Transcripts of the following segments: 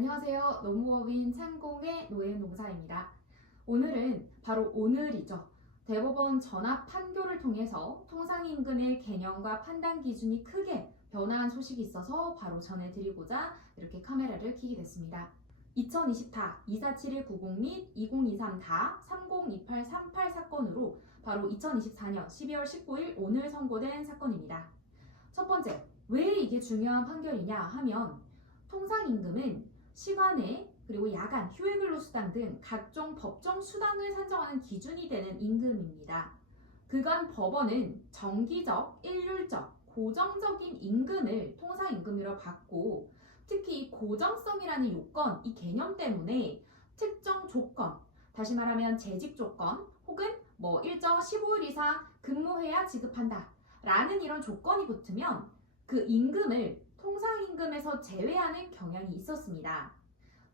안녕하세요. 노무법인 창공의 노예농사입니다. 오늘은 바로 오늘이죠. 대법원 전합 판결을 통해서 통상임금의 개념과 판단 기준이 크게 변화한 소식이 있어서 바로 전해드리고자 이렇게 카메라를 켜게 됐습니다. 2020다 247190 및 2023다 302838 사건으로 바로 2024년 12월 19일 오늘 선고된 사건입니다. 첫 번째, 왜 이게 중요한 판결이냐 하면 통상임금은 시간에 그리고 야간, 휴일근로수당 등 각종 법정 수당을 산정하는 기준이 되는 임금입니다. 그간 법원은 정기적, 일률적, 고정적인 임금을 통상임금으로 받고 특히 이 고정성이라는 요건, 이 개념 때문에 특정 조건, 다시 말하면 재직 조건 혹은 일정 15일 이상 근무해야 지급한다 라는 이런 조건이 붙으면 그 임금을 통상임금에서 제외하는 경향이 있었습니다.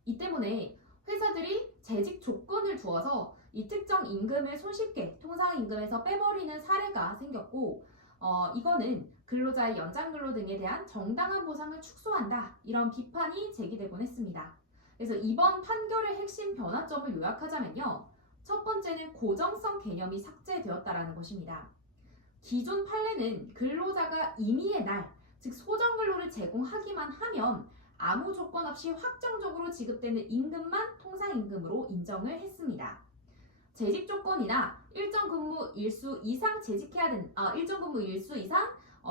이 때문에 회사들이 재직 조건을 두어서 이 특정 임금을 손쉽게 통상임금에서 빼버리는 사례가 생겼고 이거는 근로자의 연장근로 등에 대한 정당한 보상을 축소한다 이런 비판이 제기되곤 했습니다. 그래서 이번 판결의 핵심 변화점을 요약하자면요. 첫 번째는 고정성 개념이 삭제되었다라는 것입니다. 기존 판례는 근로자가 임의의 날, 즉 소정근로를 제공하기만 하면 아무 조건 없이 확정적으로 지급되는 임금만 통상임금으로 인정을 했습니다. 재직 조건이나 일정 근무 일수 이상 일정 근무 일수 이상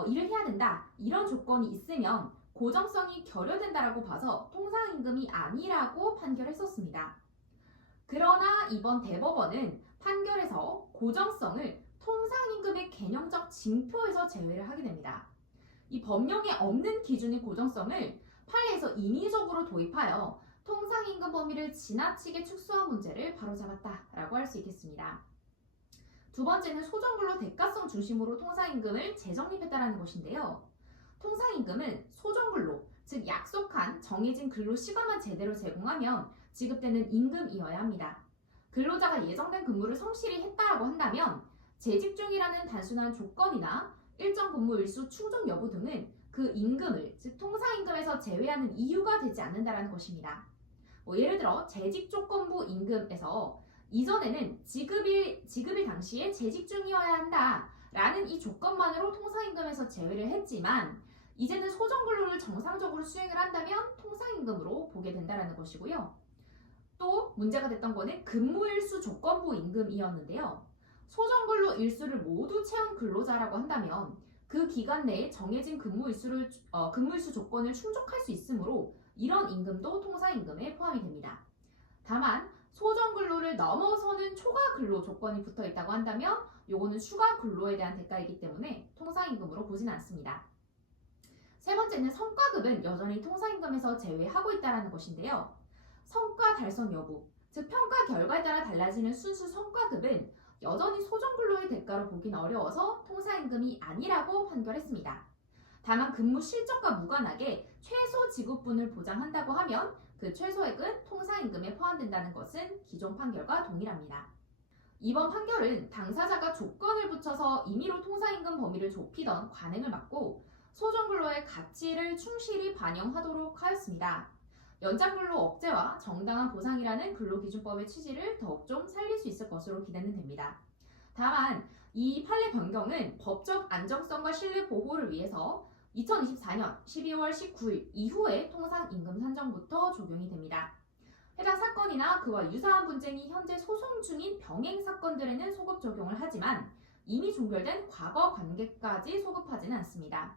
일을 해야 된다 이런 조건이 있으면 고정성이 결여된다라고 봐서 통상임금이 아니라고 판결했었습니다. 그러나 이번 대법원은 판결에서 고정성을 통상임금의 개념적 징표에서 제외를 하게 됩니다. 이 법령에 없는 기준인 고정성을 판례에서 인위적으로 도입하여 통상임금 범위를 지나치게 축소한 문제를 바로잡았다라고 할 수 있겠습니다. 두 번째는 소정근로 대가성 중심으로 통상임금을 재정립했다는 것인데요. 통상임금은 소정근로, 즉 약속한 정해진 근로 시간만 제대로 제공하면 지급되는 임금이어야 합니다. 근로자가 예정된 근무를 성실히 했다라고 한다면 재직 중이라는 단순한 조건이나 일정 근무 일수 충족 여부 등은 그 임금을, 즉 통상임금에서 제외하는 이유가 되지 않는다는 것입니다. 예를 들어 재직 조건부 임금에서 이전에는 지급일 당시에 재직 중이어야 한다라는 이 조건만으로 통상임금에서 제외를 했지만 이제는 소정근로를 정상적으로 수행을 한다면 통상임금으로 보게 된다는 것이고요. 또 문제가 됐던 거는 근무일수 조건부 임금이었는데요. 소정근로 일수를 모두 채운 근로자라고 한다면 그 기간 내에 정해진 근무일수 조건을 충족할 수 있으므로 이런 임금도 통상임금에 포함이 됩니다. 다만 소정근로를 넘어서는 초과근로 조건이 붙어 있다고 한다면 요거는 추가근로에 대한 대가이기 때문에 통상임금으로 보지는 않습니다. 세 번째는 성과급은 여전히 통상임금에서 제외하고 있다는 것인데요. 성과 달성 여부, 즉 평가 결과에 따라 달라지는 순수 성과급은 여전히 소정근로의 대가로 보긴 어려워서 통상임금이 아니라고 판결했습니다. 다만 근무 실적과 무관하게 최소 지급분을 보장한다고 하면 그 최소액은 통상임금에 포함된다는 것은 기존 판결과 동일합니다. 이번 판결은 당사자가 조건을 붙여서 임의로 통상임금 범위를 좁히던 관행을 막고 소정근로의 가치를 충실히 반영하도록 하였습니다. 연장근로 억제와 정당한 보상이라는 근로기준법의 취지를 더욱 좀 살릴 수 있을 것으로 기대는 됩니다. 다만 이 판례 변경은 법적 안정성과 신뢰 보호를 위해서 2024년 12월 19일 이후에 통상임금 산정부터 적용이 됩니다. 해당 사건이나 그와 유사한 분쟁이 현재 소송 중인 병행 사건들에는 소급 적용을 하지만 이미 종결된 과거 관계까지 소급하지는 않습니다.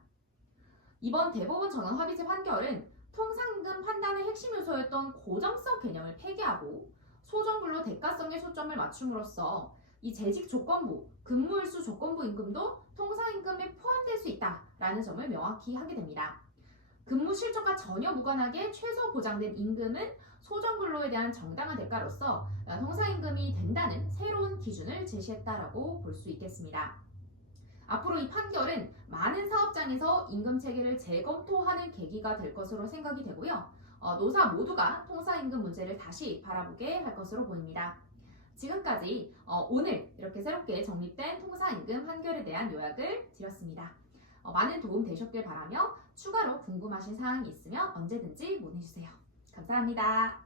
이번 대법원 전원 합의체 판결은 통상임금 판단의 핵심 요소였던 고정성 개념을 폐기하고 소정근로 대가성에 초점을 맞춤으로써 이 재직 조건부, 근무일수 조건부 임금도 통상임금에 포함될 수 있다라는 점을 명확히 하게 됩니다. 근무 실적과 전혀 무관하게 최소 보장된 임금은 소정근로에 대한 정당한 대가로서 통상임금이 된다는 새로운 기준을 제시했다라고 볼 수 있겠습니다. 앞으로 이 판결은 많은 사업장에서 임금 체계를 재검토하는 계기가 될 것으로 생각이 되고요. 노사 모두가 통상임금 문제를 다시 바라보게 할 것으로 보입니다. 지금까지 오늘 이렇게 새롭게 정립된 통상임금 판결에 대한 요약을 드렸습니다. 많은 도움 되셨길 바라며 추가로 궁금하신 사항이 있으면 언제든지 문의주세요. 감사합니다.